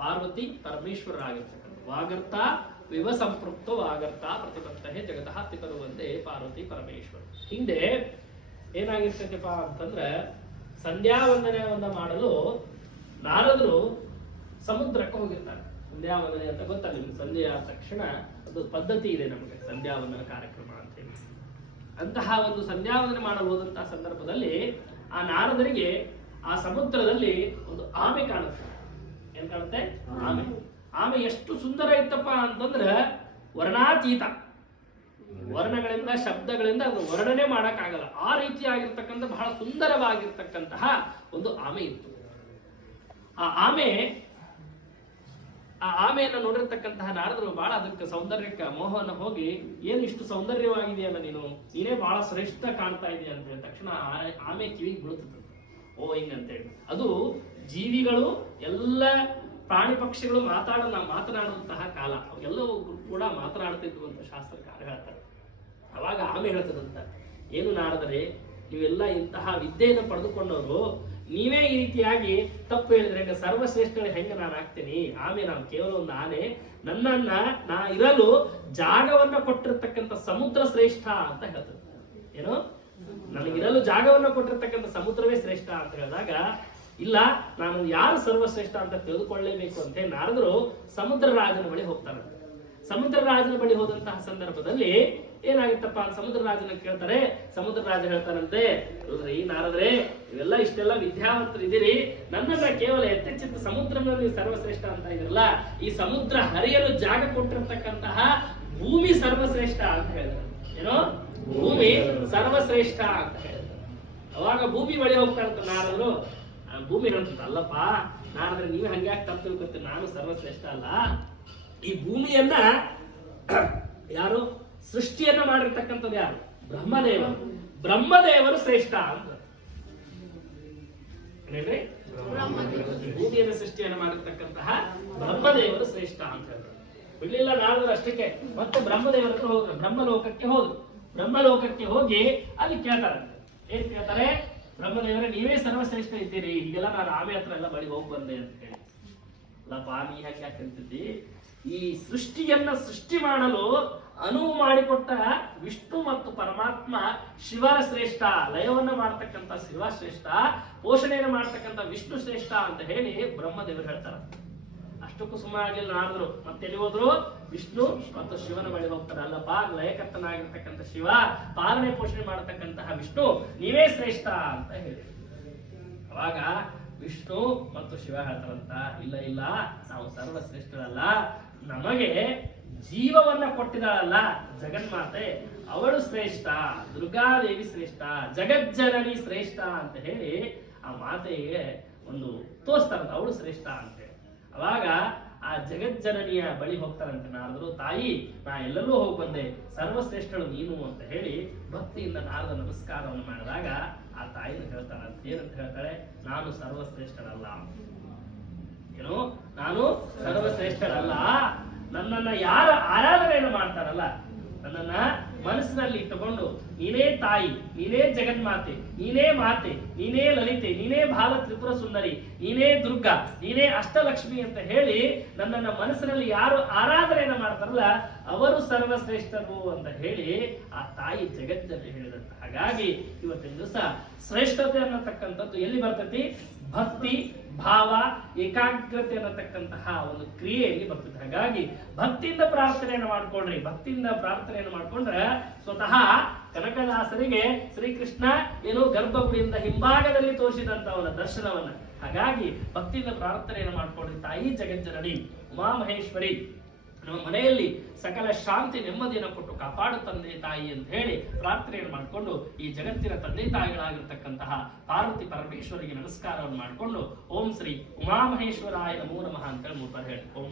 ಪಾರ್ವತಿ ಪರಮೇಶ್ವರರಾಗಿರ್ತಕ್ಕಂಥ ವಾಗರ್ತ ವಿವ ಸಂಪೃಕ್ತ ವಾಗರ್ತ ಪ್ರತಿಪತ್ತಹೆ ಜಗತಃ ಒಂದೇ ಪಾರ್ವತಿ ಪರಮೇಶ್ವರ. ಹಿಂದೆ ಏನಾಗಿರ್ತೈತಪ್ಪ ಅಂತಂದ್ರೆ ಸಂಧ್ಯಾ ವಂದನೆಯನ್ನ ಮಾಡಲು ನಾರದರು ಸಮುದ್ರಕ್ಕೆ ಹೋಗಿರ್ತಾರೆ. ಸಂಧ್ಯಾ ವಂದನೆ ಅಂತ ಗೊತ್ತಲ್ಲ ನಿಮ್ಗೆ? ಸಂಧ್ಯೆ ಆದ ತಕ್ಷಣ ಅದು ಪದ್ಧತಿ ಇದೆ ನಮಗೆ ಸಂಧ್ಯಾ ವಂದನ ಕಾರ್ಯಕ್ರಮ ಅಂತ ಹೇಳಿ. ಅಂತಹ ಒಂದು ಸಂಧ್ಯಾವಂದನೆ ಮಾಡಲು ಹೋದಂತಹ ಸಂದರ್ಭದಲ್ಲಿ ಆ ನಾರದರಿಗೆ ಆ ಸಮುದ್ರದಲ್ಲಿ ಒಂದು ಆಮೆ ಕಾಣುತ್ತೆ. ಏನ್ ಕಾಣುತ್ತೆ? ಆಮೆ. ಆಮೆ ಎಷ್ಟು ಸುಂದರ ಇತ್ತಪ್ಪ ಅಂತಂದ್ರೆ ವರ್ಣಾತೀತ. ವರ್ಣಗಳಿಂದ, ಶಬ್ದಗಳಿಂದ ಅದು ವರ್ಣನೆ ಮಾಡಕ್ಕಾಗಲ್ಲ. ಆ ರೀತಿಯಾಗಿರ್ತಕ್ಕಂಥ ಬಹಳ ಸುಂದರವಾಗಿರ್ತಕ್ಕಂತಹ ಒಂದು ಆಮೆ ಇತ್ತು. ಆ ಆಮೆ, ಆ ಆಮೆಯನ್ನು ನೋಡಿರ್ತಕ್ಕಂತಹ ನಾರದರು ಬಹಳ ಅದಕ್ಕೆ ಸೌಂದರ್ಯಕ್ಕೆ ಮೋಹನ ಹೋಗಿ, ಏನು ಇಷ್ಟು ಸೌಂದರ್ಯವಾಗಿದೆಯಲ್ಲ ನೀನು? ನೀನೇ ಬಹಳ ಶ್ರೇಷ್ಠ ಕಾಣ್ತಾ ಇದೆಯಾ ಅಂತ ಹೇಳಿ ತಕ್ಷಣ ಆಮೆ ಕಿವಿಗೆ ಬೀಳುತ್ತದೆ ಓ ಅಂತೇಳಿ. ಅದು ಜೀವಿಗಳು, ಎಲ್ಲ ಪ್ರಾಣಿ ಪಕ್ಷಿಗಳು ಮಾತಾಡ ಮಾತನಾಡುವಂತಹ ಕಾಲ. ಅವೆಲ್ಲವೂ ಕೂಡ ಮಾತನಾಡ್ತಿದ್ವು ಅಂತ ಶಾಸ್ತ್ರಕಾರ ಹೇಳ್ತಾರೆ. ಅವಾಗ ಆಮೆ ಹೇಳ್ತದಂತ, ಏನು ನಾಡಿದ್ರೆ ನೀವೆಲ್ಲ ಇಂತಹ ವಿದ್ಯೆಯನ್ನು ಪಡೆದುಕೊಂಡವರು, ನೀವೇ ಈ ರೀತಿಯಾಗಿ ತಪ್ಪು ಹೇಳಿದ್ರೆ ಸರ್ವಶ್ರೇಷ್ಠ ಹೆಂಗ ನಾನು ಆಗ್ತೀನಿ? ಆಮೆ ನಾನು ಕೇವಲ ಒಂದು ಆನೆ. ನನ್ನನ್ನ ನಾ ಇರಲು ಜಾಗವನ್ನ ಕೊಟ್ಟಿರ್ತಕ್ಕಂಥ ಸಮುದ್ರ ಶ್ರೇಷ್ಠ ಅಂತ ಹೇಳ್ತದೆ. ಏನು? ನನಗಿರಲು ಜಾಗವನ್ನ ಕೊಟ್ಟಿರ್ತಕ್ಕಂಥ ಸಮುದ್ರವೇ ಶ್ರೇಷ್ಠ ಅಂತ ಹೇಳಿದಾಗ, ಇಲ್ಲ, ನಾನು ಯಾರು ಸರ್ವಶ್ರೇಷ್ಠ ಅಂತ ತಿಳಿದುಕೊಳ್ಳೇಬೇಕು ಅಂತ ನಾರದರು ಸಮುದ್ರ ರಾಜನ ಬಳಿ ಹೋಗ್ತಾರೆ. ಸಮುದ್ರ ರಾಜನ ಬಳಿ ಹೋದಂತಹ ಸಂದರ್ಭದಲ್ಲಿ ಏನಾಗುತ್ತಪ್ಪ ಸಮುದ್ರ ರಾಜನ ಕೇಳ್ತಾರೆ. ಸಮುದ್ರ ರಾಜ ಹೇಳ್ತಾರಂತೆ ಈ ನಾರದ್ರೆ ಇವೆಲ್ಲ ಇಷ್ಟೆಲ್ಲ ವಿದ್ಯಾವಂತರು ಇದ್ದೀರಿ ನನ್ನನ್ನ ಕೇವಲ ಎತ್ತೆಚ್ಚಿತ್ತ ಸಮುದ್ರನ ನೀವು ಸರ್ವಶ್ರೇಷ್ಠ ಅಂತ ಇದ್ರಲ್ಲ ಈ ಸಮುದ್ರ ಹರಿಯಲು ಜಾಗ ಕೊಟ್ಟಿರ್ತಕ್ಕಂತಹ ಭೂಮಿ ಸರ್ವಶ್ರೇಷ್ಠ ಅಂತ ಹೇಳಿದ್ರು. ಏನೋ ಭೂಮಿ ಸರ್ವಶ್ರೇಷ್ಠ ಅಂತ ಹೇಳಿದ್ರು. ಅವಾಗ ಭೂಮಿ ಬಳಿ ಹೋಗ್ತಾರಂತ ನಾರದ್ರು ಭೂಮಿ ಹೇಳ್ತಂತ ಅಲ್ಲಪ್ಪ ನಾರದ್ರೆ ನೀವೇ ಹಂಗ್ಯಾಕೆ ತಪ್ಪು ತಿಳ್ಕೊತೀರಿ ನಾನು ಸರ್ವಶ್ರೇಷ್ಠ ಅಲ್ಲ. ಈ ಭೂಮಿಯನ್ನ ಯಾರು? ಸೃಷ್ಟಿಯನ್ನ ಮಾಡಿರ್ತಕ್ಕಂಥದ್ದು ಯಾರು? ಬ್ರಹ್ಮದೇವ. ಬ್ರಹ್ಮದೇವರು ಶ್ರೇಷ್ಠ ಅಂತ. ಭೂಮಿಯನ್ನು ಸೃಷ್ಟಿಯನ್ನ ಮಾಡಿರ್ತಕ್ಕಂತಹ ಬ್ರಹ್ಮದೇವರು ಶ್ರೇಷ್ಠ ಅಂತ ಹೇಳ್ತಾರೆ ಬಿಡ್ಲಿಲ್ಲ ನಾರದರು ಅಷ್ಟಕ್ಕೆ. ಮತ್ತೆ ಬ್ರಹ್ಮದೇವರ ಹತ್ರ ಹೋದ್ರು. ಬ್ರಹ್ಮಲೋಕಕ್ಕೆ ಹೋದ್ರು. ಬ್ರಹ್ಮಲೋಕಕ್ಕೆ ಹೋಗಿ ಅಲ್ಲಿ ಕೇಳ್ತಾರೆ. ಏನ್ ಕೇಳ್ತಾರೆ? ಬ್ರಹ್ಮದೇವರೇ, ನೀವೇ ಸರ್ವಶ್ರೇಷ್ಠ ಇದ್ದೀರಿ. ಹೀಗೆಲ್ಲ ನಾನು ಆಮೆ ಹತ್ರ ಎಲ್ಲ ಬಳಿ ಹೋಗಿ ಬಂದೆ ಅಂತ ಹೇಳಿ. ಅಲ್ಲಪ್ಪ ನೀ ಯಾಕೆ ಅಂತಿದ್ದಿ? ಈ ಸೃಷ್ಟಿಯನ್ನ ಸೃಷ್ಟಿ ಮಾಡಲು ಅನುವು ಮಾಡಿಕೊಟ್ಟ ವಿಷ್ಣು ಮತ್ತು ಪರಮಾತ್ಮ ಶಿವರ ಶ್ರೇಷ್ಠ ಲಯವನ್ನ ಮಾಡ್ತಕ್ಕಂಥ ಶಿವ ಶ್ರೇಷ್ಠ ಪೋಷಣೆಯನ್ನು ಮಾಡ್ತಕ್ಕಂಥ ವಿಷ್ಣು ಶ್ರೇಷ್ಠ ಅಂತ ಹೇಳಿ ಬ್ರಹ್ಮದೇವರು ಹೇಳ್ತಾರ. ಅಷ್ಟಕ್ಕೂ ನಾರದ್ರು ಮತ್ತೆ ಎಲ್ಲಿ ಹೋದ್ರು? ವಿಷ್ಣು ಮತ್ತು ಶಿವನ ಬಳಿ ಹೋಗ್ತಾರೆ. ಅಲ್ಲಪ್ಪ, ಲಯಕರ್ತನಾಗಿರ್ತಕ್ಕಂಥ ಶಿವ, ಪಾಲನೆ ಪೋಷಣೆ ಮಾಡತಕ್ಕಂತಹ ವಿಷ್ಣು, ನೀವೇ ಶ್ರೇಷ್ಠ ಅಂತ ಹೇಳಿ. ಅವಾಗ ವಿಷ್ಣು ಮತ್ತು ಶಿವ ಹೇಳ್ತಾರಂತ, ಇಲ್ಲ ಇಲ್ಲ, ನಾವು ಸರ್ವಶ್ರೇಷ್ಠರಲ್ಲ. ನಮಗೆ ಜೀವವನ್ನ ಕೊಟ್ಟಿದಾಳಲ್ಲ ಜಗನ್ಮಾತೆ, ಅವಳು ಶ್ರೇಷ್ಠ, ದುರ್ಗಾದೇವಿ ಶ್ರೇಷ್ಠ, ಜಗಜ್ಜನನಿ ಶ್ರೇಷ್ಠ ಅಂತ ಹೇಳಿ ಆ ಮಾತೆಗೆ ಒಂದು ತೋರಿಸ್ತಾರಂತ, ಅವಳು ಶ್ರೇಷ್ಠ ಅಂತ. ಅವಾಗ ಆ ಜಗಜ್ಜನನಿಯ ಬಳಿ ಹೋಗ್ತಾರಂತೆ ನಾರದರು, ತಾಯಿ, ನಾ ಎಲ್ಲೆಲ್ಲೂ ಹೋಗಿ ಬಂದೆ, ಸರ್ವಶ್ರೇಷ್ಠಳು ನೀನು ಅಂತ ಹೇಳಿ ಭಕ್ತಿಯಿಂದ ನಾರದ ನಮಸ್ಕಾರವನ್ನು ಮಾಡಿದಾಗ ಆ ತಾಯಿನ ಹೇಳ್ತಾಳಂತ ಏನಂತ ಹೇಳ್ತಾಳೆ? ನಾನು ಸರ್ವಶ್ರೇಷ್ಠಳಲ್ಲ ಏನು? ನಾನು ಸರ್ವಶ್ರೇಷ್ಠಳಲ್ಲ ನನ್ನನ್ನ ಯಾರ ಆರಾಧನೆಯನ್ನು ಮಾಡ್ತಾರಲ್ಲ? ನನ್ನನ್ನ ಮನಸ್ಸಿನಲ್ಲಿ ತಗೊಂಡು ನೀನೇ ತಾಯಿ, ನೀನೇ ಜಗನ್ಮಾತೆ, ನೀನೇ ಮಾತೆ, ನೀನೇ ಲಲಿತೆ, ನೀನೇ ಭಾವ ತ್ರಿಪುರ ಸುಂದರಿ, ನೀನೇ ದುರ್ಗಾ, ನೀನೇ ಅಷ್ಟಲಕ್ಷ್ಮಿ ಅಂತ ಹೇಳಿ ನನ್ನನ್ನ ಮನಸ್ಸಿನಲ್ಲಿ ಯಾರು ಆರಾಧನೆಯನ್ನು ಮಾಡ್ತಾರಲ್ಲ, ಅವರು ಸರ್ವಶ್ರೇಷ್ಠರು ಅಂತ ಹೇಳಿ ಆ ತಾಯಿ ಜಗತ್ತಲ್ಲಿ ಹೇಳಿದಂತ. ಹಾಗಾಗಿ ಇವತ್ತಿನ ದಿವಸ ಶ್ರೇಷ್ಠತೆ ಅನ್ನತಕ್ಕಂಥದ್ದು ಎಲ್ಲಿ ಬರ್ತೈತಿ? ಭಕ್ತಿ ಭಾವ, ಏಕಾಗ್ರತೆ ಅನ್ನತಕ್ಕಂತಹ ಒಂದು ಕ್ರಿಯೆಯಲ್ಲಿ ಬರ್ತದೆ. ಹಾಗಾಗಿ ಭಕ್ತಿಯಿಂದ ಪ್ರಾರ್ಥನೆಯನ್ನು ಮಾಡ್ಕೊಳ್ರಿ. ಭಕ್ತಿಯಿಂದ ಪ್ರಾರ್ಥನೆಯನ್ನು ಮಾಡ್ಕೊಂಡ್ರೆ ಸ್ವತಃ ಕನಕದಾಸರಿಗೆ ಶ್ರೀಕೃಷ್ಣ ಏನು ಗರ್ಭಗುಡಿಯಿಂದ ಹಿಂಭಾಗದಲ್ಲಿ ತೋರಿಸಿದಂತ ಅವನ ದರ್ಶನವನ್ನ. ಹಾಗಾಗಿ ಭಕ್ತಿಯಿಂದ ಪ್ರಾರ್ಥನೆಯನ್ನು ಮಾಡ್ಕೊಳ್ರಿ ತಾಯಿ ಜಗಜ್ಜನನಿ ಉಮಾಮಹೇಶ್ವರಿ. ನಮ್ಮ ಮನೆಯಲ್ಲಿ ಸಕಲ ಶಾಂತಿ ನೆಮ್ಮದಿಯನ್ನು ಕೊಟ್ಟು ಕಾಪಾಡು ತಂದೆ ತಾಯಿ ಅಂತ ಹೇಳಿ ಪ್ರಾರ್ಥನೆಯನ್ನು ಮಾಡಿಕೊಂಡು ಈ ಜಗತ್ತಿನ ತಂದೆ ತಾಯಿಗಳಾಗಿರ್ತಕ್ಕಂತಹ ಪಾರ್ವತಿ ಪರಮೇಶ್ವರಿಗೆ ನಮಸ್ಕಾರವನ್ನು ಮಾಡಿಕೊಂಡು ಓಂ ಶ್ರೀ ಉಮಾಮಹೇಶ್ವರಾಯ ನಮೋ ನಮಃ ಅಂತ ಹೇಳಿ ಮೂರು ಬಾರಿ ಹೇಳಿ ಓಂ